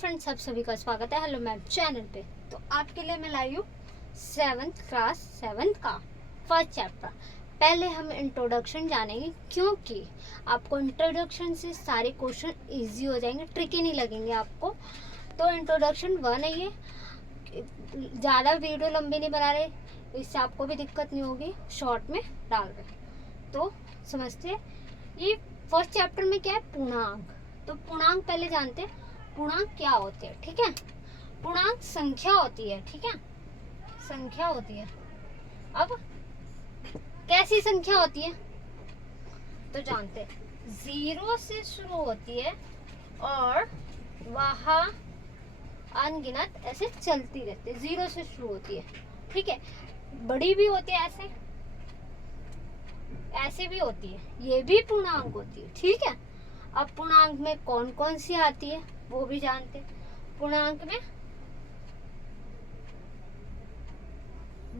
Friends, आप सभी का स्वागत है हेलो मैम चैनल पे। तो आपके लिए मैं लाई हूँ 7th क्लास 7th का फर्स्ट चैप्टर। पहले हम इंट्रोडक्शन जानेंगे, क्योंकि आपको इंट्रोडक्शन से सारे क्वेश्चन इजी हो जाएंगे, ट्रिकी नहीं लगेंगे आपको। तो इंट्रोडक्शन 1 है ये। ज़्यादा वीडियो लंबी नहीं बना रहे, इससे आपको भी दिक्कत नहीं होगी, शॉर्ट में डाल रहे। तो समझते हैं ये फर्स्ट चैप्टर में क्या है, पूर्णांक। तो पूर्णांक पहले जानते हैं पूर्णांक क्या होते हैं, ठीक है। पूर्णांक संख्या होती है, ठीक है, संख्या होती है। अब कैसी संख्या होती है तो जानते हैं, 0 से शुरू होती है और वहाँ अनगिनत ऐसे चलती रहती है। 0 से शुरू होती है, ठीक है। बड़ी भी होती है, ऐसे ऐसे भी होती है, ये भी पूर्णांक होती है, ठीक है। अब पूर्णांक में कौन कौन सी आती है वो भी जानते हैं। पूर्णांक में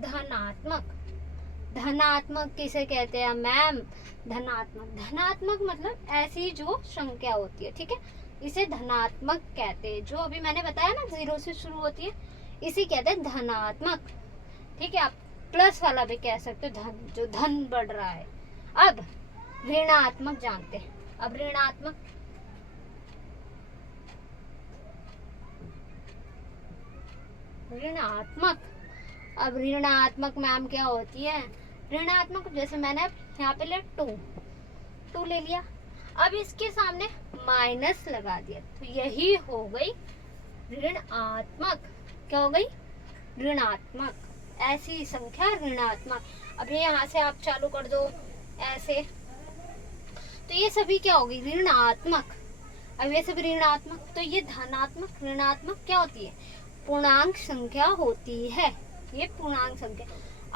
धनात्मक, धनात्मक किसे कहते हैं मैम? धनात्मक, धनात्मक मतलब ऐसी जो संख्या होती है, ठीक है, इसे धनात्मक कहते हैं। जो अभी मैंने बताया ना 0 से शुरू होती है, इसी कहते हैं धनात्मक, ठीक है। आप प्लस वाला भी कह सकते हो, धन, जो धन बढ़ रहा है। अब ऋणात्मक जानते हैं। अब ऋणात्मक ऋणात्मक अब ऋणात्मक मैम क्या होती है? ऋणात्मक जैसे मैंने यहाँ पे ले 2 ले लिया, अब इसके सामने माइनस लगा दिया, तो यही हो गई ऋणात्मक। क्या हो गई? ऋणात्मक। ऐसी संख्या ऋणात्मक। अब ये यहाँ से आप चालू कर दो ऐसे, तो ये सभी क्या होगी? ऋणात्मक। अब ये सभी ऋणात्मक, तो ये धनात्मक। ऋणात्मक क्या होती है? पूर्णांक संख्या होती है, ये पूर्णांक संख्या।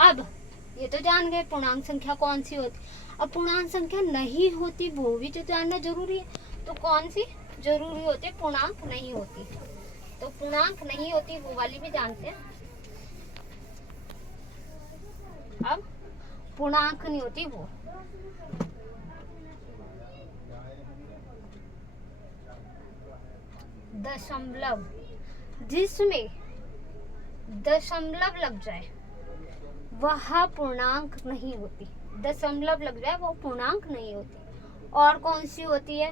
अब ये तो जान गए पूर्णांक संख्या कौन सी होती। अब पूर्णांक संख्या नहीं होती वो भी तो जानना जरूरी है। तो कौन सी जरूरी होती? पूर्णांक नहीं होती। तो पूर्णांक नहीं होती वो वाली भी जानते हैं। अब पूर्णांक नहीं होती वो, दशमलव, जिसमें दशमलव लग जाए वह पूर्णांक नहीं होती। दशमलव लग जाए वो पूर्णांक नहीं होती। और कौन सी होती है?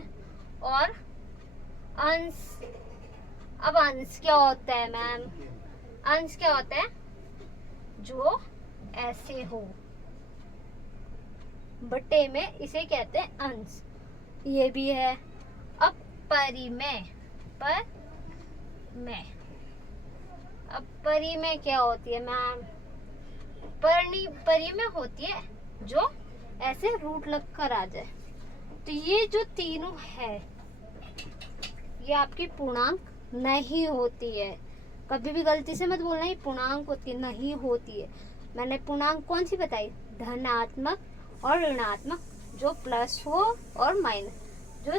और अंश। अब अंश क्या होता है मैम? अंश क्या होता है? जो ऐसे हो, बटे में, इसे कहते हैं अंश। ये भी है। अब परिमेय, परिमेय। अब परिमेय क्या होती है मैम? परिमेय होती है जो ऐसे रूट लग कर आ जाए। तो ये जो तीनों है ये आपकी पूर्णांक नहीं होती है। कभी भी गलती से मत बोलना ये पूर्णांक होती, नहीं होती है। मैंने पूर्णांक कौन सी बताई? धनात्मक और ऋणात्मक, जो प्लस हो और माइनस। जो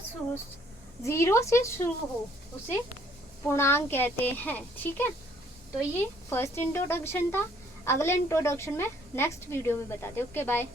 0 से शुरू हो उसे पूर्णांक कहते हैं, ठीक है। तो ये फर्स्ट इंट्रोडक्शन था। अगले इंट्रोडक्शन में नेक्स्ट वीडियो में बताते हैं। Okay bye.